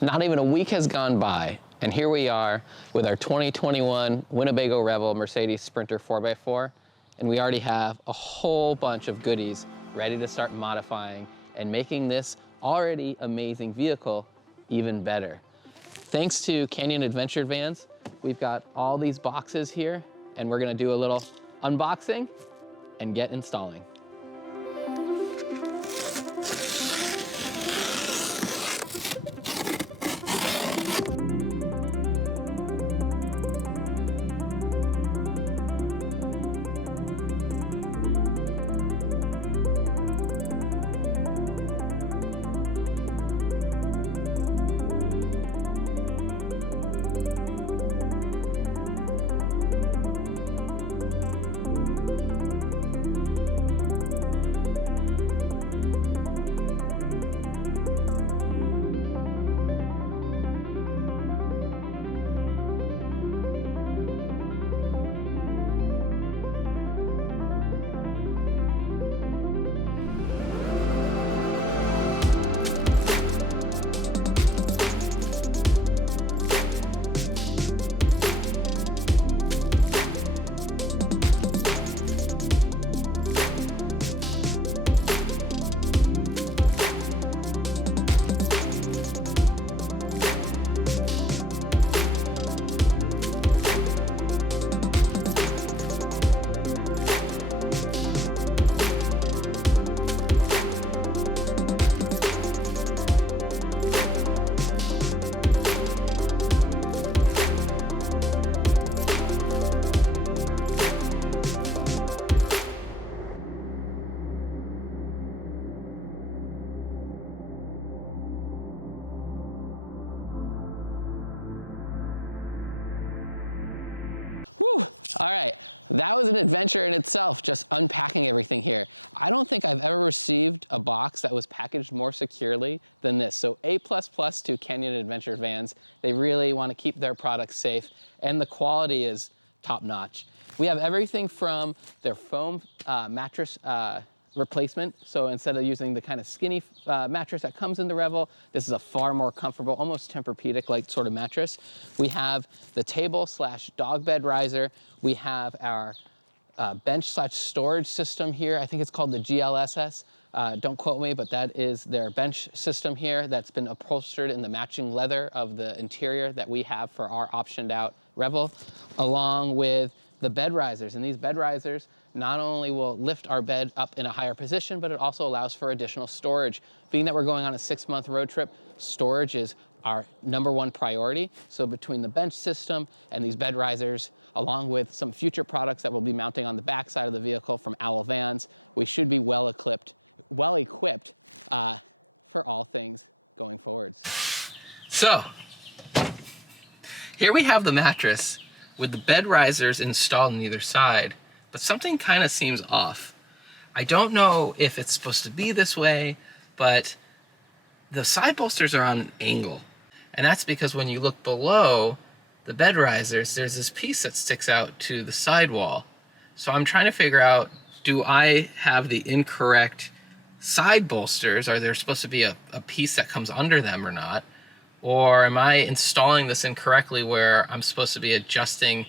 Not even a week has gone by, and here we are with our 2021 Winnebago Revel Mercedes Sprinter 4x4, and we already have a whole bunch of goodies ready to start modifying and making this already amazing vehicle even better. Thanks to Canyon Adventure Vans, we've got all these boxes here, and we're gonna do a little unboxing and get installing. Whew. All right, that was an adventure in itself, just unpacking everything here. I don't think I've ever received a box that was packaged more securely than this. So A++ to Canyon Adventure Vans. They really want to keep their products safe, and the quality is top notch. We have everything from their foam mattress replacement. So instead of using the kind of skinny mattress that comes in the Revel, this is a far more comfortable, almost Tempur-Pedic-like sort of mattress. We have the table/dog bed riser. We have our bench/storage system here. I think it's called the GLSS. Don't quote me, but that is their bench system here that's been upholstered in the matching leather of the interior that we have for our optioned out Revel, along with the bed risers. And these bed risers not only will lift our bed up in a higher position, but it also allows for additional storage. Being that we're going on a 6-month road trip, storage is our #1 priority. So between the bench system and these bed risers, along with some future products that we'll be mounting on the back side of the vehicle from Owl Vans, we should be well equipped for all things going forwards. So here we have the mattress with the bed risers installed on either side, but something kind of seems off. I don't know if it's supposed to be this way, but the side bolsters are on an angle. And that's because when you look below the bed risers, there's this piece that sticks out to the sidewall. So I'm trying to figure out, do I have the incorrect side bolsters? Are there supposed to be a piece that comes under them or not? Or am I installing this incorrectly where I'm supposed to be adjusting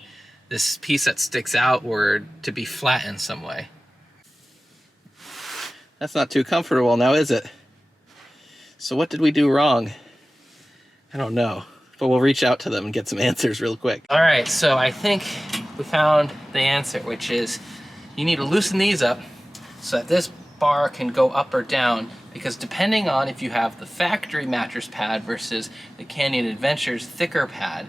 this piece that sticks outward to be flat in some way? That's not too comfortable now, is it? So what did we do wrong? I don't know, but we'll reach out to them and get some answers real quick. All right, so I think we found the answer, which is you need to loosen these up so that this bar can go up or down, because depending on if you have the factory mattress pad versus the Canyon Adventure's thicker pad,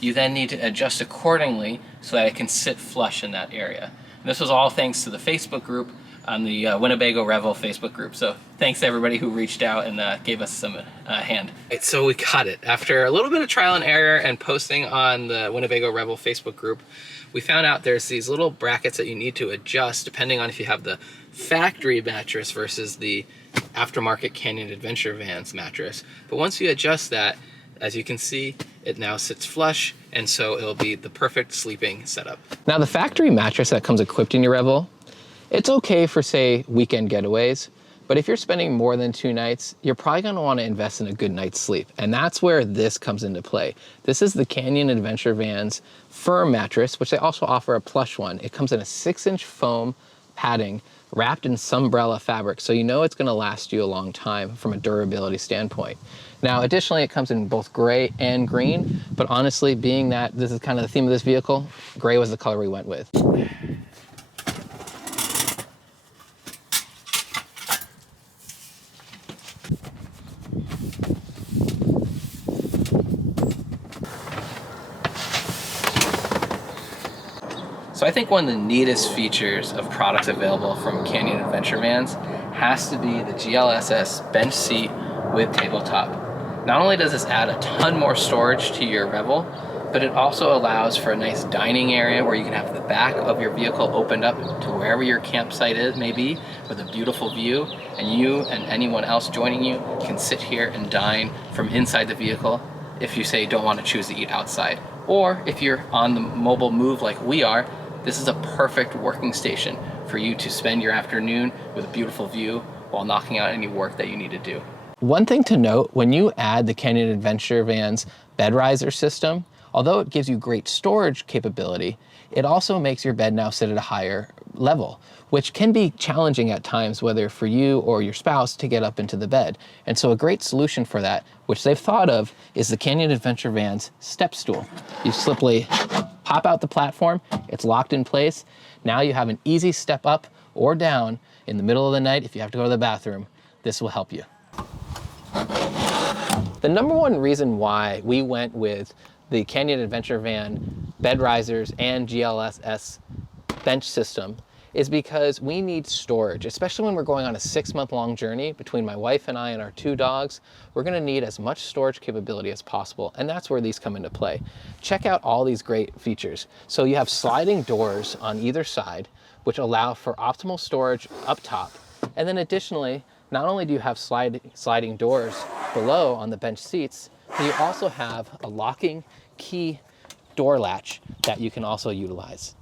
you then need to adjust accordingly so that it can sit flush in that area. And this was all thanks to the Facebook group on the Winnebago Revel Facebook group. So thanks to everybody who reached out and gave us some hand. Right, so we got it. After a little bit of trial and error and posting on the Winnebago Revel Facebook group, we found out there's these little brackets that you need to adjust depending on if you have the factory mattress versus the aftermarket Canyon Adventure Vans mattress. But once you adjust that, as you can see, it now sits flush, and so it'll be the perfect sleeping setup. Now the factory mattress that comes equipped in your Revel, it's okay for, say, weekend getaways, But if you're spending more than 2 nights, you're probably gonna wanna invest in a good night's sleep. And that's where this comes into play. This is the Canyon Adventure Van's firm mattress, which they also offer a plush one. It comes in a 6-inch foam padding wrapped in Sunbrella fabric, so you know it's gonna last you a long time from a durability standpoint. Now, additionally, it comes in both gray and green, but honestly, being that this is kind of the theme of this vehicle, gray was the color we went with. So I think one of the neatest features of products available from Canyon Adventure Vans has to be the GLSS bench seat with tabletop. Not only does this add a ton more storage to your Revel, but it also allows for a nice dining area where you can have the back of your vehicle opened up to wherever your campsite is, maybe, with a beautiful view, and you and anyone else joining you can sit here and dine from inside the vehicle if you say don't want to choose to eat outside. Or if you're on the mobile move like we are, this is a perfect working station for you to spend your afternoon with a beautiful view while knocking out any work that you need to do. One thing to note, when you add the Canyon Adventure Van's bed riser system, although it gives you great storage capability, it also makes your bed now sit at a higher level, which can be challenging at times, whether for you or your spouse to get up into the bed. And so a great solution for that, which they've thought of, is the Canyon Adventure Van's Step Stool. You simply pop out the platform, it's locked in place. Now you have an easy step up or down in the middle of the night if you have to go to the bathroom. This will help you. The number one reason why we went with the Canyon Adventure Van bed risers and GLSS bench system is because we need storage, especially when we're going on a 6-month-long journey between my wife and I and our 2 dogs. We're gonna need as much storage capability as possible, and that's where these come into play. Check out all these great features. So you have sliding doors on either side, which allow for optimal storage up top. And then additionally, not only do you have sliding doors below on the bench seats, but you also have a locking key door latch that you can also utilize.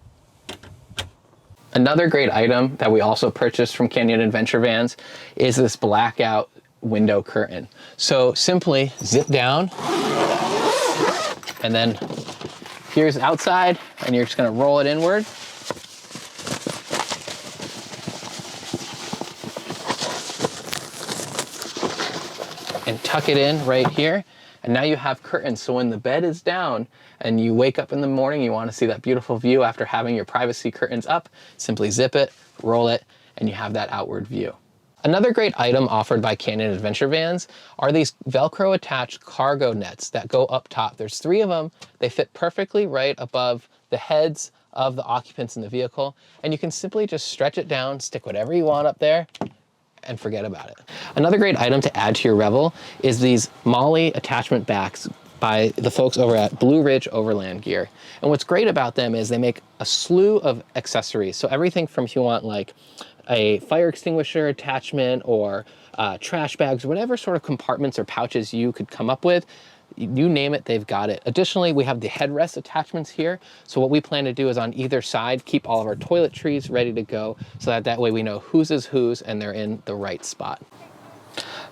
Another great item that we also purchased from Canyon Adventure Vans is this blackout window curtain. So simply zip down, and then here's outside, and you're just gonna roll it inward. And tuck it in right here. And now you have curtains, so when the bed is down and you wake up in the morning, you want to see that beautiful view after having your privacy curtains up, simply zip it, roll it, and you have that outward view. Another great item offered by Canyon Adventure Vans are these Velcro attached cargo nets that go up top. There's 3 of them. They fit perfectly right above the heads of the occupants in the vehicle, and you can simply just stretch it down, stick whatever you want up there, and forget about it. Another great item to add to your Revel is these Molle attachment backs by the folks over at Blue Ridge Overland Gear. And what's great about them is they make a slew of accessories. So everything from, if you want like a fire extinguisher attachment or trash bags, whatever sort of compartments or pouches you could come up with, you name it, they've got it. Additionally, we have the headrest attachments here. So what we plan to do is on either side, keep all of our toiletries ready to go so that way we know whose is whose and they're in the right spot.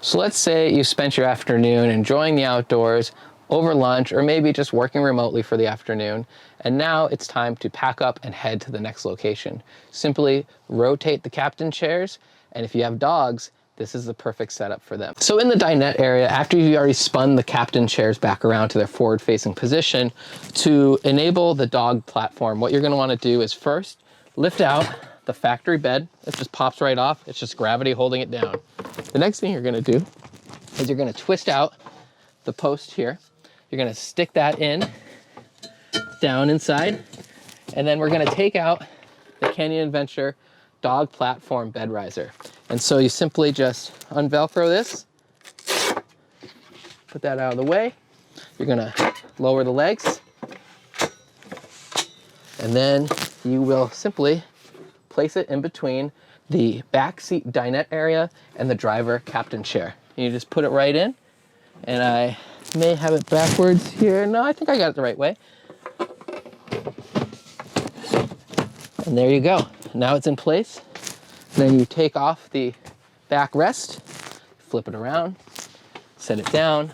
So let's say you spent your afternoon enjoying the outdoors over lunch, or maybe just working remotely for the afternoon. And now it's time to pack up and head to the next location. Simply rotate the captain chairs. And if you have dogs, this is the perfect setup for them. So in the dinette area, after you already spun the captain chairs back around to their forward-facing position, to enable the dog platform, what you're gonna wanna do is first lift out the factory bed. It just pops right off. It's just gravity holding it down. The next thing you're gonna do is you're gonna twist out the post here. You're gonna stick that in, down inside, and then we're gonna take out the Canyon Adventure dog platform bed riser. And so you simply just unvelcro this, put that out of the way. You're gonna lower the legs, and then you will simply place it in between the back seat dinette area and the driver captain chair. And you just put it right in, and I may have it backwards here. No, I think I got it the right way. And there you go. Now it's in place. Then you take off the backrest, flip it around, set it down,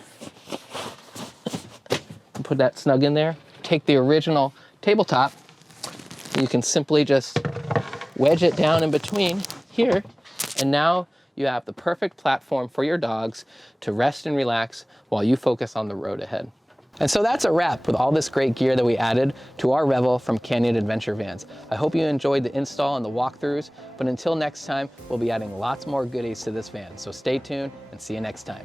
and put that snug in there. Take the original tabletop, you can simply just wedge it down in between here, and now you have the perfect platform for your dogs to rest and relax while you focus on the road ahead. And so that's a wrap with all this great gear that we added to our Revel from Canyon Adventure Vans. I hope you enjoyed the install and the walkthroughs, but until next time, we'll be adding lots more goodies to this van. So stay tuned and see you next time.